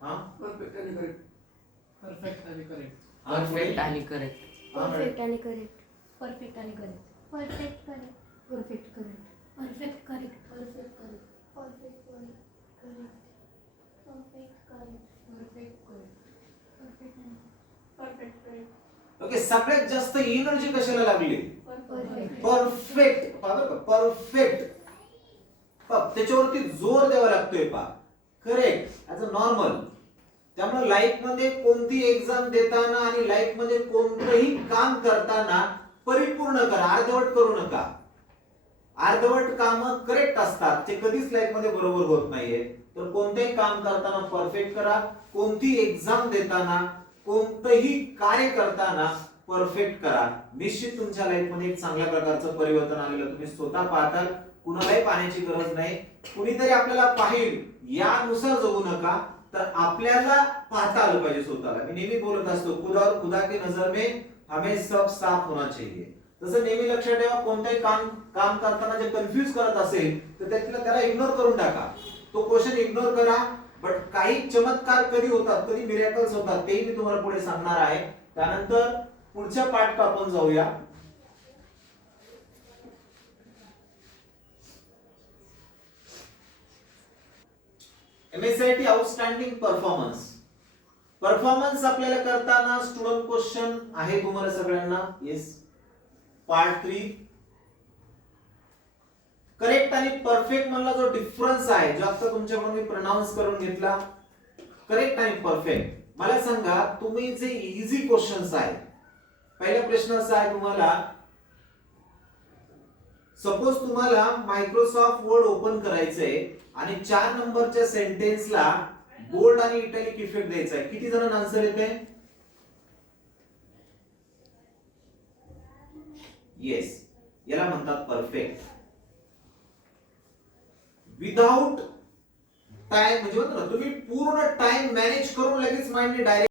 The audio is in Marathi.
हा परफेक्ट आणि करेक्ट परफेक्ट आणि करेक्ट हा. परफेक्ट आणि करेक्ट हा. परफेक्ट आणि करेक्ट परफेक्ट आणि correct perfect correct perfect correct perfect correct perfect correct perfect correct perfect correct perfect perfect correct okay सगळ्यात जास्त एनर्जी कशाला लागली परफेक्ट परफेक्ट परफेक्ट त्याच्यावरती जोर द्यावा लागतोय पा करेक्ट ऍज अ नॉर्मल त्यामुळे लाईफमध्ये कोणती एक्झाम देताना आणि लाईफमध्ये कोणतंही काम करताना परिपूर्ण करा. अर्धवट करू नका. अर्धवट काम करेक्ट असतात. ते कधीच लाईफमध्ये बरोबर होत नाहीये. तर कोणतेही काम करताना परफेक्ट करा. कोणती एक्झाम देताना कोणतंही कार्य करताना परफेक्ट करा. निश्चित तुमच्या लाईफमध्ये एक चांगल्या प्रकारचं परिवर्तन आलेलं तुम्ही स्वतः पाहताल कुणालाही पाहण्याची गरज नाही. कुणीतरी आपल्याला पाहिल यानुसार जगू नका तर आपल्याला पाहता आलं पाहिजे स्वतःला. मी नेहमी बोलत असतो खुदा और खुदा की नजर में हमें सब साफ होना चाहिए. तसं नेहमी लक्षात ठेवा कोणतंही काम काम करताना जे कन्फ्युज करत असेल तर त्यातला त्याला इग्नोर करून टाका. तो क्वेश्चन इग्नोर करा बट काही चमत्कार कधी होतात कधी मिरॅकल्स होतात तेही मी तुम्हाला पुढे सांगणार आहे. त्यानंतर पुढच्या पाठ आपण जाऊया. एमएसआयटी आउटस्टँडिंग परफॉर्मन्स परफॉर्मन्स आपल्याला करताना स्टुडंट क्वेश्चन आहे तुम्हाला सगळ्यांना. येस पार्ट थ्री करेक्ट आणि परफेक्ट मधला जो डिफरन्स आहे जो आता तुमच्याकडून मी प्रनाऊन्स करून घेतला. करेक्ट आणि परफेक्ट मला सांगा तुम्ही जे इझी क्वेश्चन्स आहे पहिला प्रश्न असा आहे तुम्हाला सपोज तुम्हाला मायक्रोसॉफ्ट वर्ड ओपन करायचंय आणि चार नंबरच्या सेंटेन्सला बोल्ड आणि इटॅलिक इफेक्ट द्यायचा आहे किती जणांना आन्सर येते येस याला म्हणतात परफेक्ट विदाउट टाइम म्हणजे ना तुम्ही पूर्ण टाइम मॅनेज करून लगेच माइंडने डायरेक्ट